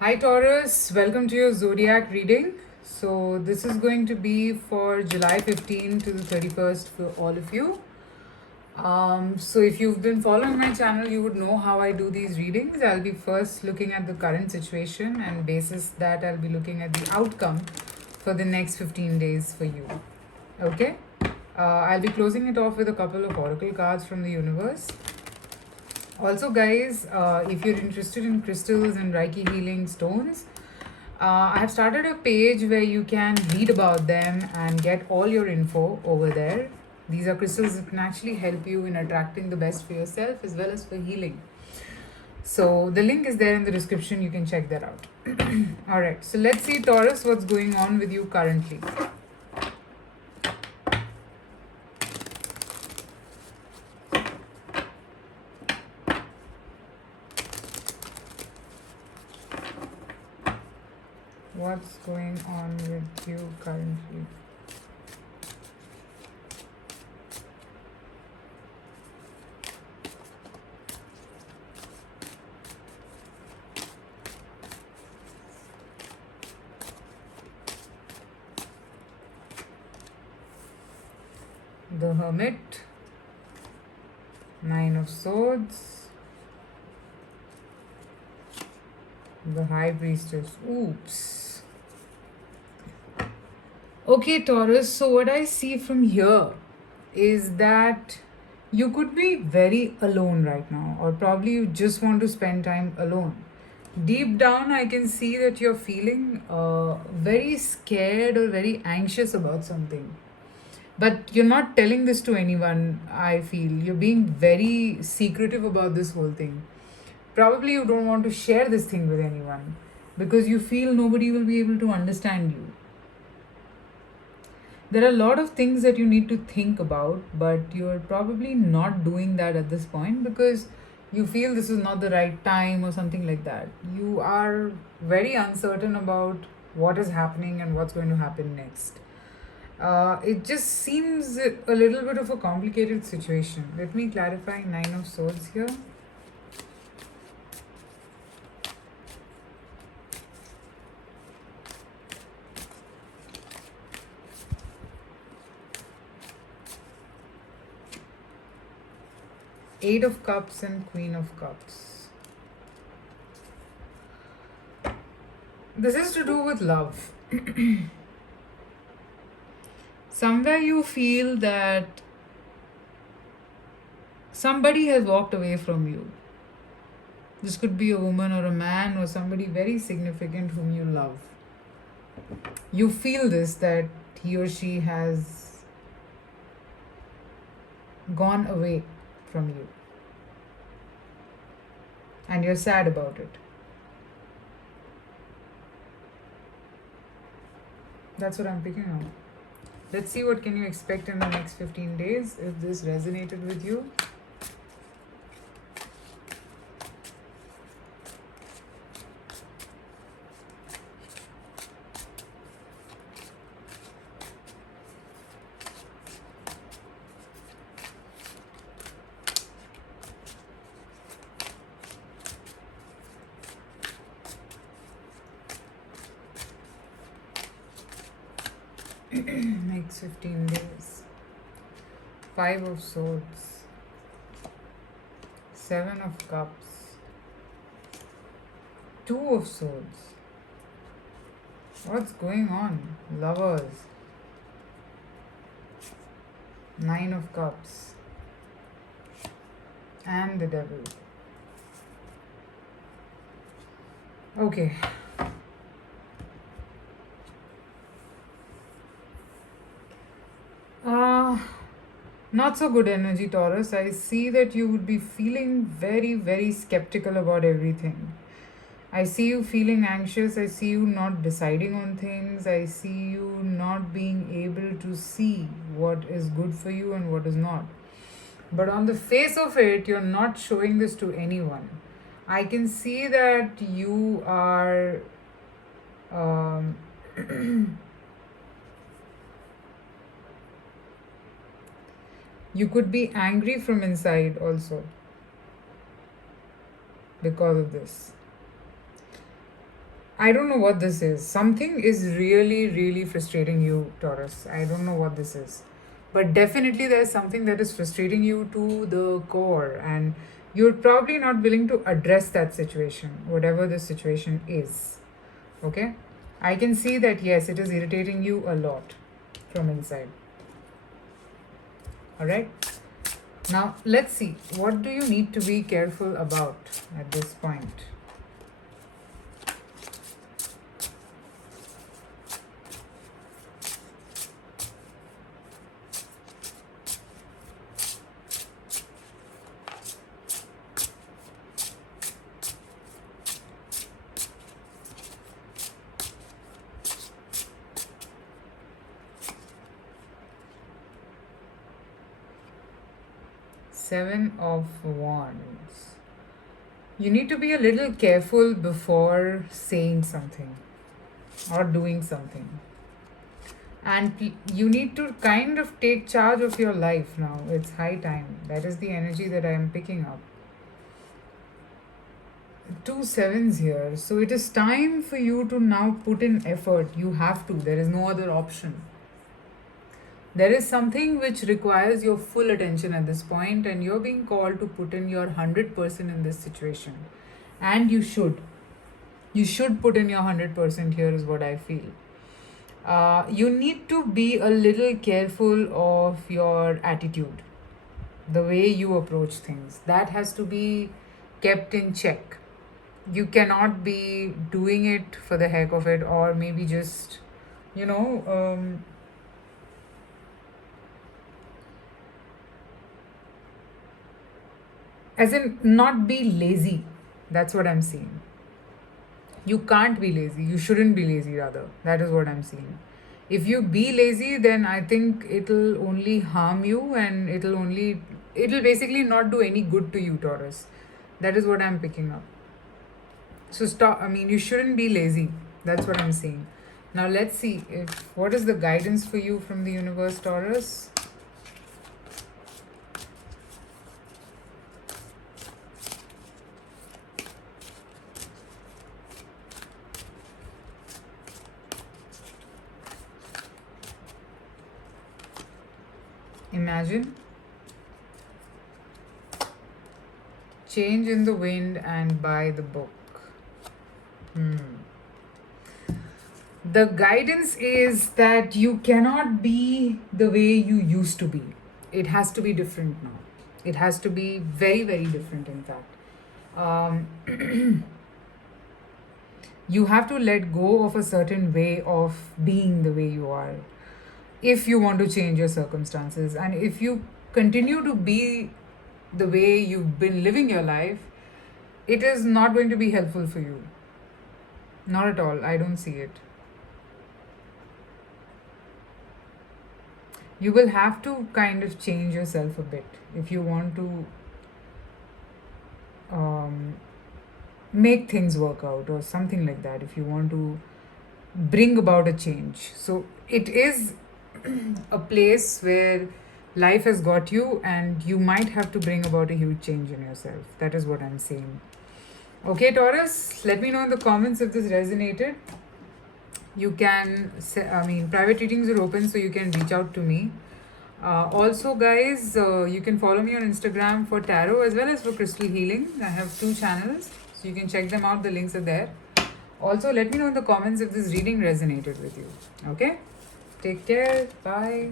Hi Taurus, welcome to your zodiac reading. So, this is going to be for July 15 to the 31st for all of you. So, if you've been following my channel, you would know how I do these readings. I'll be first looking at the current situation, and basis that, I'll be looking at the outcome for the next 15 days for you. Okay? I'll be closing it off with a couple of oracle cards from the universe. Also, guys, if you're interested in crystals and Reiki healing stones, I have started a page where you can read about them and get all your info over there. These are crystals that can actually help you in attracting the best for yourself as well as for healing. So, the link is there in the description. You can check that out. All right, so let's see, Taurus, what's going on with you currently. What's going on with you currently? The Hermit, Nine of Swords, the High Priestess. Oops. Okay, Taurus, so what I see from here is that you could be very alone right now, or probably you just want to spend time alone. Deep down, I can see that you're feeling very scared or very anxious about something. But you're not telling this to anyone, I feel. You're being very secretive about this whole thing. Probably you don't want to share this thing with anyone because you feel nobody will be able to understand you. There are a lot of things that you need to think about, but you're probably not doing that at this point because you feel this is not the right time or something like that. You are very uncertain about what is happening and what's going to happen next. It just seems a little bit of a complicated situation. Let me clarify. Nine of Swords here. Eight of Cups and Queen of Cups. This is to do with love. Somewhere you feel that somebody has walked away from you. This could be a woman or a man or somebody very significant whom you love. You feel this, that he or she has gone away from you. And you're sad about it. That's what I'm picking up. Let's see what can you expect in the next 15 days if this resonated with you. Next 15 days. Five of Swords, Seven of Cups, Two of Swords. What's going on? Lovers, Nine of Cups, and the Devil. Okay. Not so good energy, Taurus. I see that you would be feeling very, very skeptical about everything. I see you feeling anxious. I see you not deciding on things. I see you not being able to see what is good for you and what is not. But on the face of it, you're not showing this to anyone. I can see that you are. Um, you could be angry from inside also because of this. I don't know what this is. Something is really, really frustrating you, Taurus. I don't know what this is. But definitely there's something that is frustrating you to the core, and you're probably not willing to address that situation, whatever the situation is. Okay? I can see that yes, it is irritating you a lot from inside. Alright? Now, let's see. What do you need to be careful about at this point? Seven of Wands. You need to be a little careful before saying something or doing something. And you need to kind of take charge of your life now. It's high time. That is the energy that I am picking up. Two sevens here. So it is time for you to now put in effort. You have to. There is no other option. There is something which requires your full attention at this point, and you're being called to put in your 100% in this situation. And you should. You should put in your 100% here, is what I feel. You need to be a little careful of your attitude, the way you approach things. That has to be kept in check. You cannot be doing it for the heck of it, or maybe just, you know, as in not be lazy. That's what I'm seeing. You can't be lazy. You shouldn't be lazy, rather. That is what I'm seeing. If you be lazy, then I think it'll only harm you, and it'll basically not do any good to you, Taurus. That is what I'm picking up. So stop. I mean, you shouldn't be lazy. That's what I'm saying. Now let's see if what is the guidance for you from the universe, Taurus. Imagine change in the wind and by the book. The guidance is that you cannot be the way you used to be. It has to be different now. It has to be very, very different, in fact. You have to let go of a certain way of being the way you are if you want to change your circumstances. And if you continue to be the way you've been living your life, it is not going to be helpful for you. Not at all. I don't see it. You will have to kind of change yourself a bit if you want to um, make things work out or something like that, if you want to bring about a change. So it is a place where life has got you, and you might have to bring about a huge change in yourself. That is what I'm saying. Okay, Taurus, let me know in the comments if this resonated. You can say, I mean, private readings are open, so you can reach out to me. Also, guys, you can follow me on Instagram for tarot as well as for crystal healing. I have 2 channels, so you can check them out. The links are there. Also, let me know in the comments if this reading resonated with you. Okay? Take care. Bye.